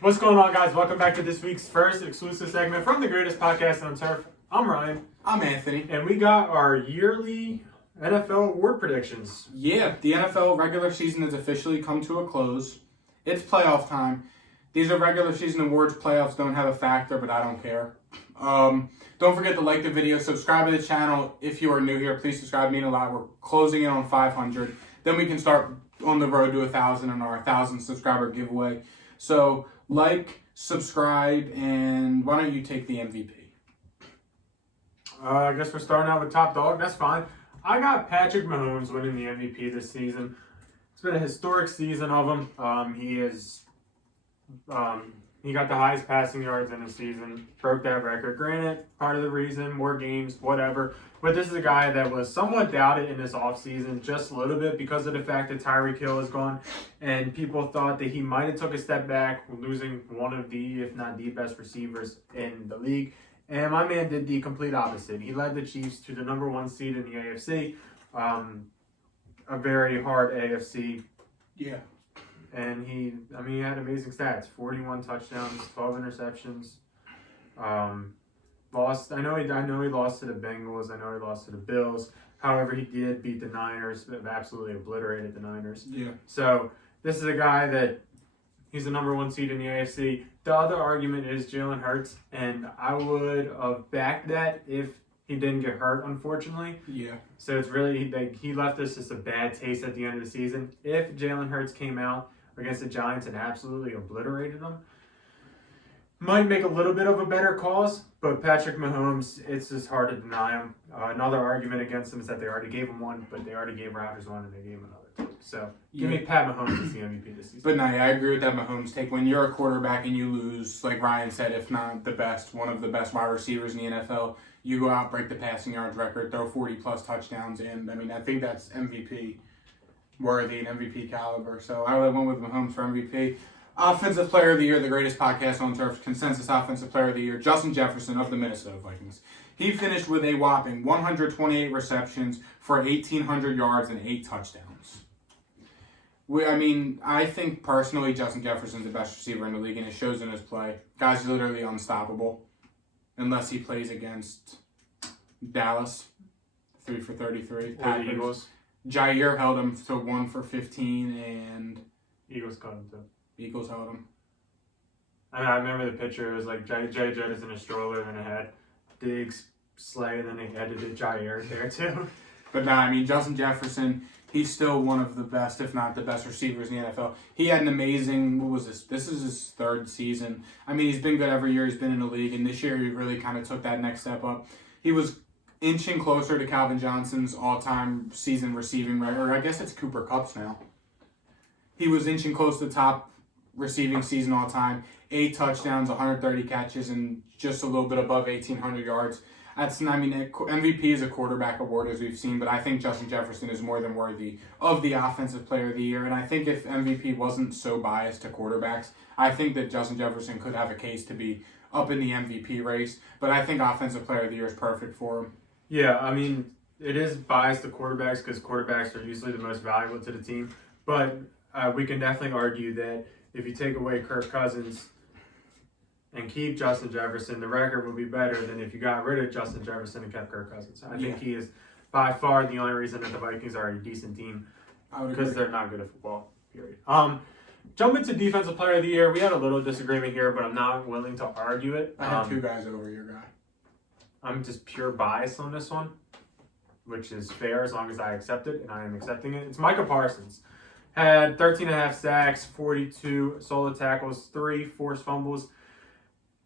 What's going on, guys? Welcome back to this week's first exclusive segment from the greatest podcast on turf. I'm Ryan. I'm Anthony. And we got our yearly NFL award predictions. Yeah, the NFL regular season has officially come to a close. It's playoff time. These are regular season awards. Playoffs don't have a factor, but I don't care. Don't forget to like the video, subscribe to the channel. If you are new here, please subscribe. It means a lot. We're closing in on 500. Then we can start on the road to 1,000 and our 1,000 subscriber giveaway. So like, subscribe, and why don't you take the MVP? I guess we're starting out with top dog. That's fine. I got Patrick Mahomes winning the MVP this season. It's been a historic season of him. He got the highest passing yards in the season, broke that record. Granted, part of the reason, more games, whatever. But this is a guy that was somewhat doubted in this offseason just a little bit because of the fact that Tyreek Hill is gone. And people thought that he might have took a step back, losing one of the, if not the best receivers in the league. And my man did the complete opposite. He led the Chiefs to the number 1 seed in the AFC. A very hard AFC. Yeah. And he had amazing stats: 41 touchdowns, 12 interceptions. Lost. I know he lost to the Bengals. I know he lost to the Bills. However, he did beat the Niners. Absolutely obliterated the Niners. Yeah. So this is a guy that he's the number 1 seed in the AFC. The other argument is Jalen Hurts, and I would have backed that if he didn't get hurt, unfortunately. Yeah. So it's really like he left us just a bad taste at the end of the season. If Jalen Hurts came out against the Giants and absolutely obliterated them, might make a little bit of a better cause, but Patrick Mahomes, it's just hard to deny him. Another argument against him is that they already gave him one, but they already gave Rodgers one and they gave him another two. So give me Pat Mahomes as the MVP this season. But no, I agree with that Mahomes take. When you're a quarterback and you lose, like Ryan said, if not the best, one of the best wide receivers in the NFL, you go out, break the passing yards record, throw 40-plus touchdowns, and I think that's MVP worthy and MVP caliber. So I went with Mahomes for MVP. Offensive Player of the Year, the greatest podcast on turf, consensus Offensive Player of the Year, Justin Jefferson of the Minnesota Vikings. He finished with a whopping 128 receptions for 1,800 yards and 8 touchdowns. I think personally Justin Jefferson's the best receiver in the league, and it shows in his play. Guy's literally unstoppable, unless he plays against Dallas, 3 for 33. Or the Eagles. Jair held him to 1 for 15, and Eagles caught him too. Eagles held him. I remember the picture. It was like Jay Jettis in a stroller, and it had Diggs, Slay, and then they edited Jair there too. But Justin Jefferson, he's still one of the best, if not the best receivers in the NFL. He had an amazing, what was this? This is his 3rd season. He's been good every year he's been in the league, and this year he really kind of took that next step up. He was inching closer to Calvin Johnson's all-time season receiving record. I guess it's Cooper Kupp's now. He was inching close to the top receiving season all time. 8 touchdowns, 130 catches, and just a little bit above 1,800 yards. MVP is a quarterback award, as we've seen, but I think Justin Jefferson is more than worthy of the Offensive Player of the Year. And I think if MVP wasn't so biased to quarterbacks, I think that Justin Jefferson could have a case to be up in the MVP race. But I think Offensive Player of the Year is perfect for him. Yeah, it is biased to quarterbacks because quarterbacks are usually the most valuable to the team. But we can definitely argue that if you take away Kirk Cousins and keep Justin Jefferson, the record would be better than if you got rid of Justin Jefferson and kept Kirk Cousins. I think he is by far the only reason that the Vikings are a decent team because they're not good at football, period. Jumping to Defensive Player of the Year, we had a little disagreement here, but I'm not willing to argue it. I have 2 guys over your guy. I'm just pure bias on this one, which is fair as long as I accept it, and I am accepting it. It's Micah Parsons. Had 13.5 sacks, 42 solo tackles, 3 forced fumbles.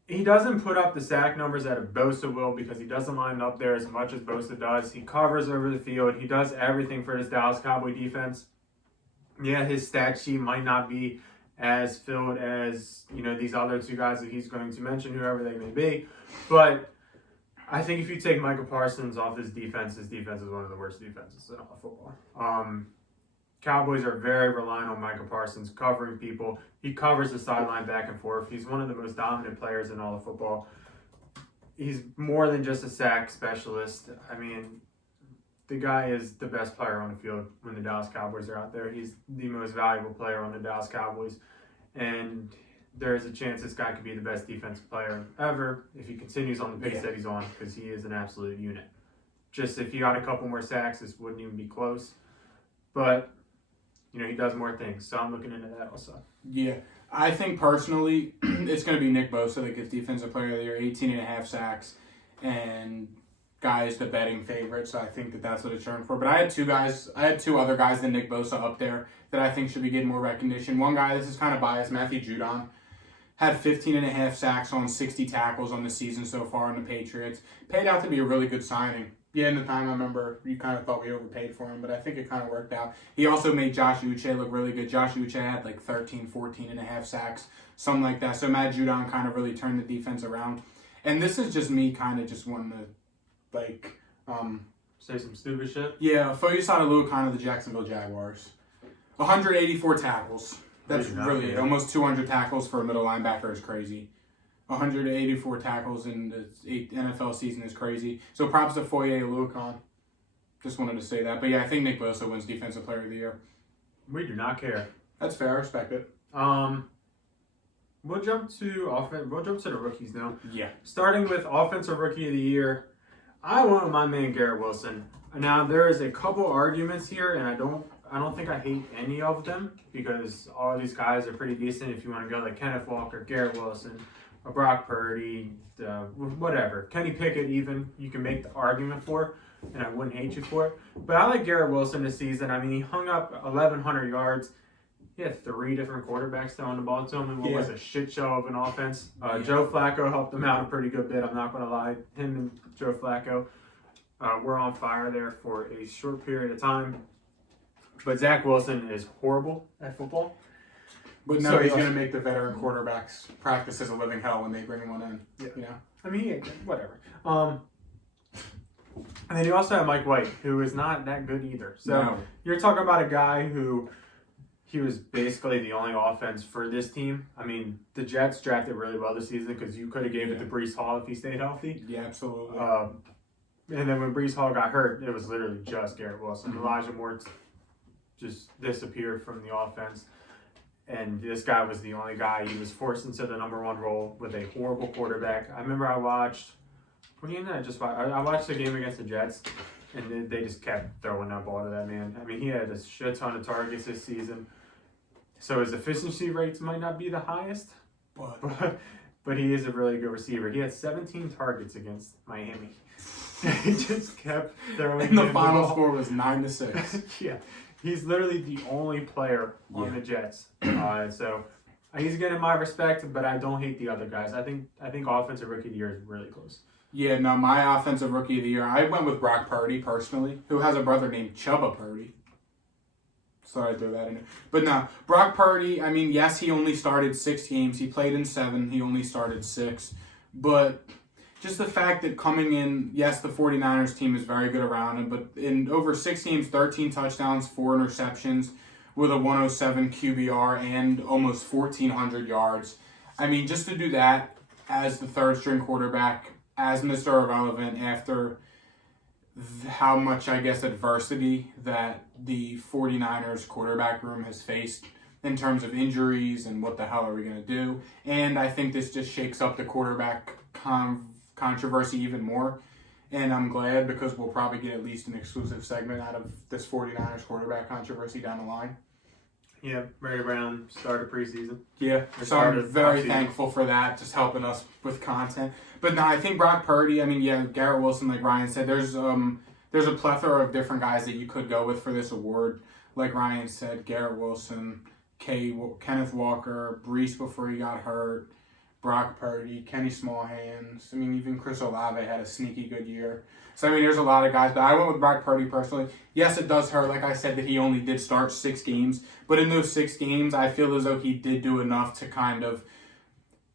He doesn't put up the sack numbers that a Bosa will because he doesn't line up there as much as Bosa does. He covers over the field. He does everything for this Dallas Cowboy defense. Yeah, his stat sheet might not be as filled as these other 2 guys that he's going to mention, whoever they may be. But I think if you take Micah Parsons off his defense is one of the worst defenses in all football. Cowboys are very reliant on Micah Parsons covering people. He covers the sideline back and forth. He's one of the most dominant players in all of football. He's more than just a sack specialist. The guy is the best player on the field when the Dallas Cowboys are out there. He's the most valuable player on the Dallas Cowboys. And there is a chance this guy could be the best defensive player ever if he continues on the pace that he's on, because he is an absolute unit. Just if he got a couple more sacks, this wouldn't even be close. But, he does more things, so I'm looking into that also. Yeah. I think personally, it's going to be Nick Bosa that gets Defensive Player of the Year, 18.5 sacks, and guy is the betting favorite, so I think that's what it's turned for. But I had two other guys than Nick Bosa up there that I think should be getting more recognition. One guy, this is kind of biased, Matthew Judon, had 15.5 sacks on 60 tackles on the season so far on the Patriots. Paid out to be a really good signing. Yeah, in the time I remember you kind of thought we overpaid for him, but I think it kind of worked out. He also made Josh Uche look really good. Josh Uche had like 14.5 sacks, something like that. So Matt Judon kind of really turned the defense around. And this is just me kind of just wanting to, say some stupid shit? Yeah, focus on kind of the Jacksonville Jaguars. 184 tackles. That's really it. Almost 200 tackles for a middle linebacker is crazy. 184 tackles in the NFL season is crazy. So props to Foye Oluokun. Just wanted to say that. But yeah, I think Nick Bosa wins Defensive Player of the Year. We do not care. That's fair. I respect it. We'll jump to offense. We'll jump to the rookies now. Yeah. Starting with Offensive Rookie of the Year, I went my man Garrett Wilson. Now there is a couple arguments here, and I don't think I hate any of them because all these guys are pretty decent. If you want to go like Kenneth Walker, Garrett Wilson, Brock Purdy, whatever, Kenny Pickett, even you can make the argument for, and I wouldn't hate you for it. But I like Garrett Wilson this season. I mean, he hung up 1,100 yards. He had 3 different quarterbacks throwing the ball to him, and what was a shit show of an offense. Joe Flacco helped him out a pretty good bit. I'm not going to lie. Him and Joe Flacco were on fire there for a short period of time. But Zach Wilson is horrible at football. But no, he's going to make the veteran quarterbacks practice as a living hell when they bring one in. Yeah. I mean, whatever. And then you also have Mike White, who is not that good either. So you're talking about a guy who he was basically the only offense for this team. I mean, the Jets drafted really well this season because you could have gave it to Breece Hall if he stayed healthy. Yeah, absolutely. And then when Breece Hall got hurt, it was literally just Garrett Wilson. Mm-hmm. Elijah Moore just disappeared from the offense. And this guy was the only guy. He was forced into the number 1 role with a horrible quarterback. I remember I watched the game against the Jets, and they just kept throwing that ball to that man. I mean, he had a shit ton of targets this season. So his efficiency rates might not be the highest, but he is a really good receiver. He had 17 targets against Miami. He just kept throwing. And the final score was 9-6. Yeah. He's literally the only player on the Jets. So he's getting my respect, but I don't hate the other guys. I think Offensive Rookie of the Year is really close. Yeah, no, my Offensive Rookie of the Year, I went with Brock Purdy personally, who has a brother named Chubba Purdy. Sorry I threw that in there. But no, Brock Purdy, I mean, yes, he only started 6 games. He played in 7. He only started 6. But just the fact that coming in, yes, the 49ers team is very good around him, but in over 6 games, 13 touchdowns, 4 interceptions with a 107 QBR and almost 1,400 yards. I mean, just to do that as the third-string quarterback, as Mr. Irrelevant, after how much, I guess, adversity that the 49ers quarterback room has faced in terms of injuries and what the hell are we going to do. And I think this just shakes up the quarterback controversy even more. And I'm glad because we'll probably get at least an exclusive segment out of this 49ers quarterback controversy down the line. Yeah, right around start of preseason. Yeah, so I'm very thankful for that, just helping us with content. But no, I think Brock Purdy, I mean, yeah, Garrett Wilson, like Ryan said, there's a plethora of different guys that you could go with for this award. Like Ryan said, Garrett Wilson, Kenneth Walker, Breece before he got hurt, Brock Purdy, Kenny Smallhands. I mean, even Chris Olave had a sneaky good year. So, I mean, there's a lot of guys. But I went with Brock Purdy personally. Yes, it does hurt, like I said, that he only did start 6 games. But in those 6 games, I feel as though he did do enough to kind of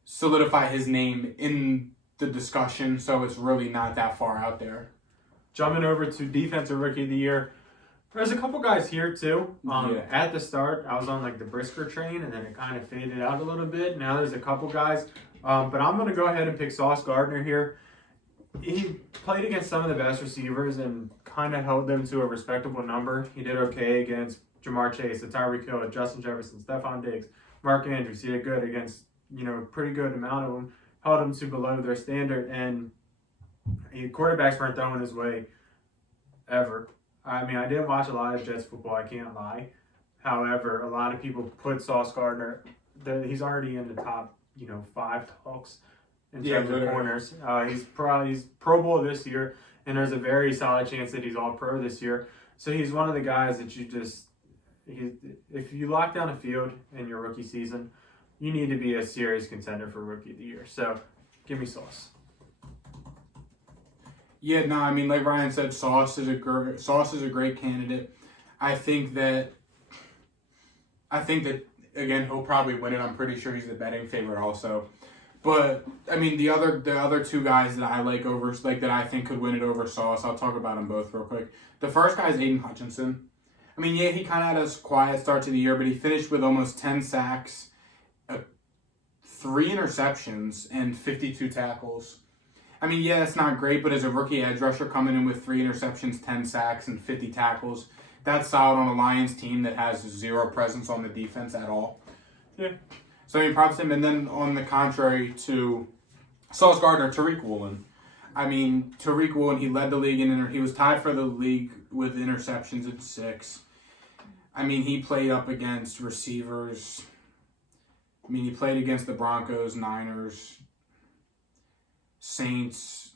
solidify his name in the discussion. So it's really not that far out there. Jumping over to Defensive Rookie of the Year. There's a couple guys here, too. At the start, I was on, like, the Brisker train, and then it kind of faded out a little bit. Now there's a couple guys. But I'm going to go ahead and pick Sauce Gardner here. He played against some of the best receivers and kind of held them to a respectable number. He did okay against Jamar Chase, Tyreek Hill, Justin Jefferson, Stephon Diggs, Mark Andrews. He did good against, a pretty good amount of them, held them to below their standard, and quarterbacks weren't throwing his way ever. I mean, I didn't watch a lot of Jets football, I can't lie. However, a lot of people put Sauce Gardner, he's already in the top, 5 talks in terms of corners. He's Pro Bowl this year, and there's a very solid chance that he's All Pro this year. So he's one of the guys that if you lock down a field in your rookie season, you need to be a serious contender for Rookie of the Year. So give me Sauce. Yeah, no, I mean, like Ryan said, Sauce is a great candidate. I think that again, he'll probably win it. I'm pretty sure he's the betting favorite also. But I mean, the other two guys that I that I think could win it over Sauce, I'll talk about them both real quick. The first guy is Aiden Hutchinson. I mean, yeah, he kind of had a quiet start to the year, but he finished with almost 10 sacks, 3 interceptions, and 52 tackles. I mean, yeah, it's not great, but as a rookie edge rusher coming in with 3 interceptions, 10 sacks, and 50 tackles, that's solid on a Lions team that has 0 presence on the defense at all. Yeah. So, I mean, props to him. And then on the contrary to Sauce Gardner, Tariq Woolen. I mean, Tariq Woolen, he led the league he was tied for the league with interceptions at 6. I mean, he played up against receivers. I mean, he played against the Broncos, Niners, Saints,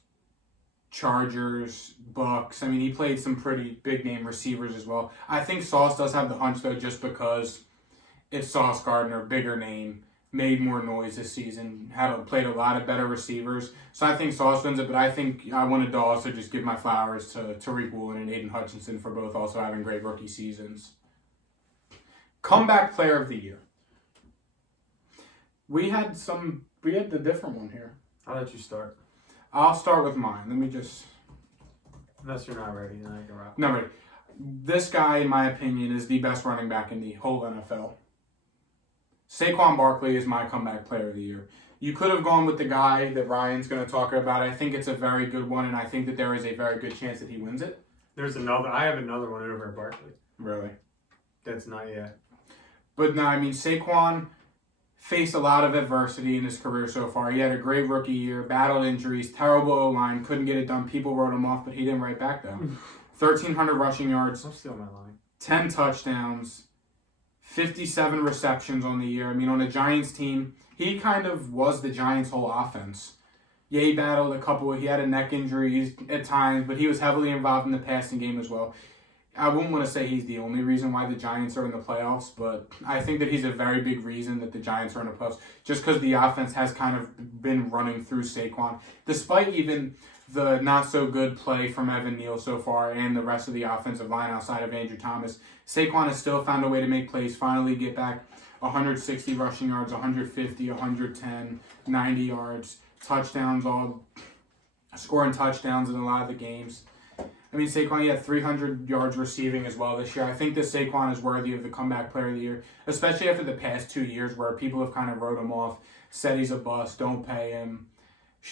Chargers, Bucks. I mean, he played some pretty big-name receivers as well. I think Sauce does have the hunch, though, just because it's Sauce Gardner, bigger name, made more noise this season, played a lot of better receivers. So I think Sauce wins it, but I think I wanted to also just give my flowers to Tariq Woolen and Aiden Hutchinson for both also having great rookie seasons. Comeback Player of the Year. We had the different one here. I'll let you start. I'll start with mine. Let me just... Unless you're not ready, then I can rock. Not ready. This guy, in my opinion, is the best running back in the whole NFL. Saquon Barkley is my Comeback Player of the Year. You could have gone with the guy that Ryan's going to talk about. I think it's a very good one, and I think that there is a very good chance that he wins it. I have another one over at Barkley. Really? That's not yet. But no, I mean, Saquon faced a lot of adversity in his career so far. He had a great rookie year, battled injuries, terrible O-line, couldn't get it done. People wrote him off, but he didn't write back, though. 1,300 rushing yards. Don't steal my line. 10 touchdowns, 57 receptions on the year. I mean, on a Giants team, he kind of was the Giants' whole offense. Yeah, he battled he had a neck injury at times, but he was heavily involved in the passing game as well. I wouldn't want to say he's the only reason why the Giants are in the playoffs, but I think that he's a very big reason that the Giants are in the playoffs, just because the offense has kind of been running through Saquon. Despite even the not-so-good play from Evan Neal so far and the rest of the offensive line outside of Andrew Thomas, Saquon has still found a way to make plays, finally get back 160 rushing yards, 150, 110, 90 yards, touchdowns, scoring touchdowns in a lot of the games. I mean, Saquon, he had 300 yards receiving as well this year. I think that Saquon is worthy of the Comeback Player of the Year, especially after the past 2 years where people have kind of wrote him off, said he's a bust, don't pay him.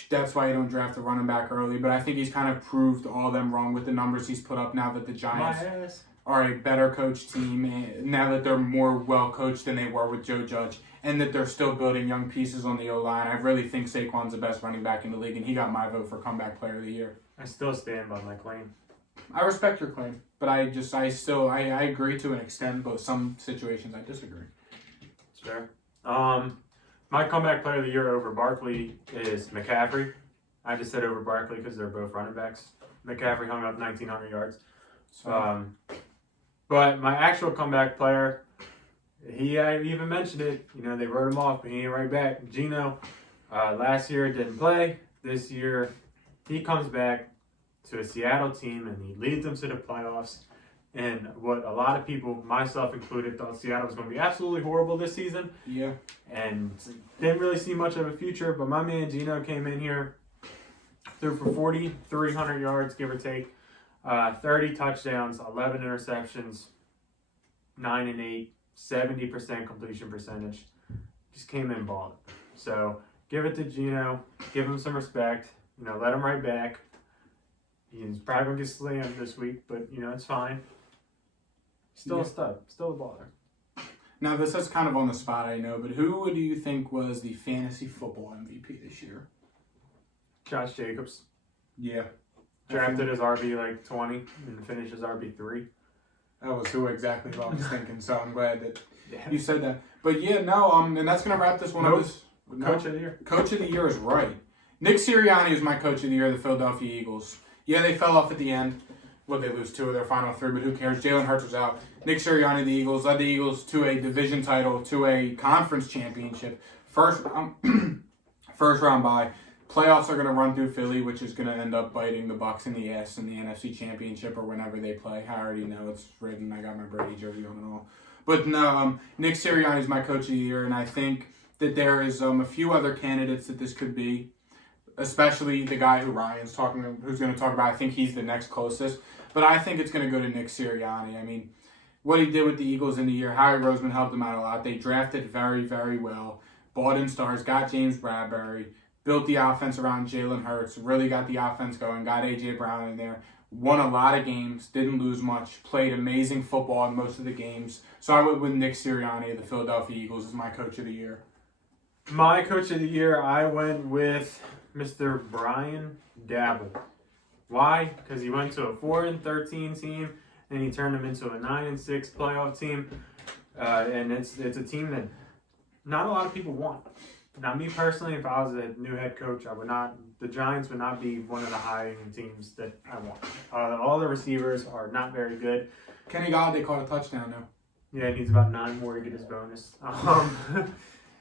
That's why you don't draft a running back early. But I think he's kind of proved all them wrong with the numbers he's put up now that the Giants are a better coached team, now that they're more well-coached than they were with Joe Judge, and that they're still building young pieces on the O-line. I really think Saquon's the best running back in the league, and he got my vote for Comeback Player of the Year. I still stand by my claim. I respect your claim, but I agree to an extent, but some situations I disagree. It's fair. My Comeback Player of the Year over Barkley is McCaffrey. I just said over Barkley because they're both running backs. McCaffrey hung up 1,900 yards. But my actual comeback player, I even mentioned it. They wrote him off, but he ain't right back. Geno, last year didn't play. This year, he comes back to a Seattle team and he leads them to the playoffs. And what a lot of people, myself included, thought Seattle was going to be absolutely horrible this season. Yeah. And didn't really see much of a future. But my man Geno came in here, threw for 4,300 yards, give or take, 30 touchdowns, 11 interceptions, 9 and 8, 70% completion percentage. Just came in balling. So give it to Geno, give him some respect. Let him right back. He's probably going to get slammed this week, but, it's fine. Still a stud. Still a baller. Now, this is kind of on the spot, I know, but who do you think was the fantasy football MVP this year? Josh Jacobs. Yeah. Drafted as RB like 20 and finished as RB3. That was exactly who I was thinking, so I'm glad that Yeah. you said that. But yeah, no, and that's going to wrap this one Nope. up. Coach of the year. Coach of the year is right. Nick Sirianni is my coach of the year of the Philadelphia Eagles. Yeah, they fell off at the end. Well, they lose 2 of their final 3, but who cares? Jalen Hurts was out. Nick Sirianni, the Eagles, led the Eagles to a division title, to a conference championship. First round bye. Playoffs are going to run through Philly, which is going to end up biting the Bucs in the ass in the NFC Championship or whenever they play. I already know it's written. I got my Brady jersey on and all. But no, Nick Sirianni is my coach of the year, and I think that there is a few other candidates that this could be, especially the guy who's going to talk about. I think he's the next closest. But I think it's going to go to Nick Sirianni. I mean, what he did with the Eagles in the year, Harry Roseman helped them out a lot. They drafted very, very well. Bought in stars, got James Bradbury, built the offense around Jalen Hurts, really got the offense going, got A.J. Brown in there, won a lot of games, didn't lose much, played amazing football in most of the games. So I went with Nick Sirianni of the Philadelphia Eagles as my coach of the year. My coach of the year, I went with Mr. Brian Dabble. Why? Because he went to a 4-13 team, and he turned them into a 9-6 playoff team. And it's a team that not a lot of people want. Now, me personally, if I was a new head coach, the Giants would not be one of the high teams that I want. All the receivers are not very good. Kenny Galladay caught a touchdown now. Yeah, he needs about 9 more to get his bonus.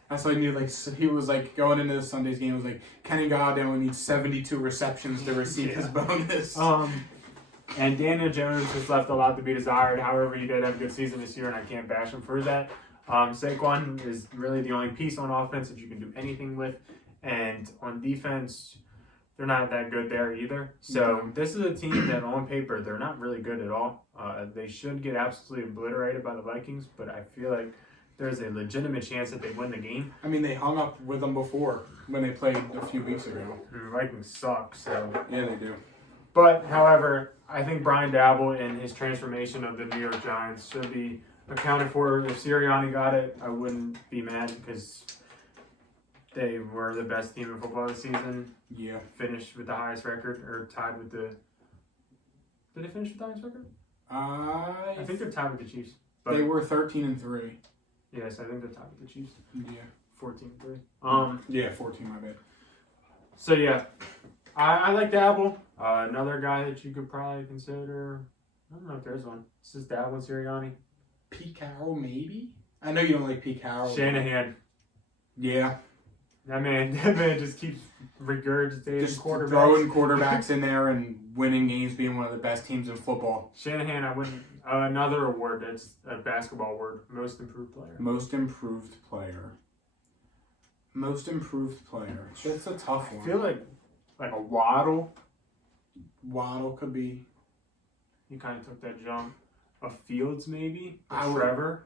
That's why I knew, he was going into the Sunday's game, was Kenny Galladay only needs 72 receptions to receive his bonus. And Daniel Jones has left a lot to be desired. However, he did have a good season this year, and I can't bash him for that. Saquon is really the only piece on offense that you can do anything with. And on defense, they're not that good there either. So this is a team that on paper, they're not really good at all. They should get absolutely obliterated by the Vikings, but I feel like there's a legitimate chance that they win the game. I mean, they hung up with them before when they played a few weeks ago. The Vikings suck, so. Yeah, they do. But, however, I think Brian Dabble and his transformation of the New York Giants should be accounted for. If Sirianni got it, I wouldn't be mad because they were the best team in football this season. Yeah. Finished with the highest record, or tied with the... Did they finish with the highest record? I think they're tied with the Chiefs. But they were 13-3. Yes, I think they're tied with the Chiefs. Yeah. 14-3. Yeah, 14, my bad. So, yeah. I like Dabble. Another guy that you could probably consider... I don't know if there's one. This is Dabble and Sirianni. Pete Carroll, maybe? I know you don't like Pete Carroll. Shanahan. Yeah. That man just keeps regurgitating just quarterbacks. Throwing quarterbacks in there and winning games, being one of the best teams in football. Shanahan, I wouldn't... another award, it's a basketball award. Most improved player. Most improved player. Most improved player. That's a tough one. I feel like a Waddle. Waddle could be. He kind of took that jump. A Fields, maybe? Trevor.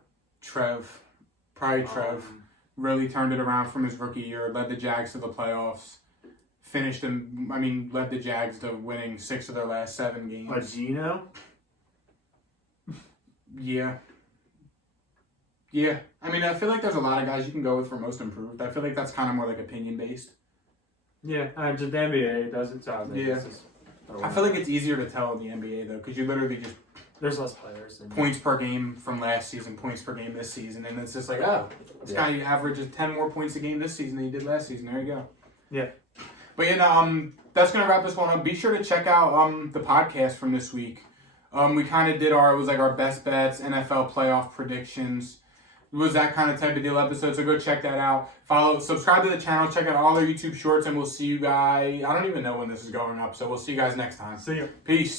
Probably Trev. Really turned it around from his rookie year. Led the Jags to the playoffs. Led the Jags to winning 6 of their last 7 games. A Gino? Yeah. Yeah. I feel like there's a lot of guys you can go with for most improved. I feel like that's kind of more like opinion-based. Yeah, just the NBA does it. So I feel like it's easier to tell in the NBA, though, because you literally just... There's less players. Points per game from last season, points per game this season, and it's just this guy averages 10 more points a game this season than he did last season. There you go. Yeah. But that's going to wrap this one up. Be sure to check out the podcast from this week. We kind of did our best bets, NFL playoff predictions. It was that kind of type of deal episode, so go check that out. Subscribe to the channel, check out all our YouTube shorts, and we'll see you guys. I don't even know when this is going up, so we'll see you guys next time. See you. Peace.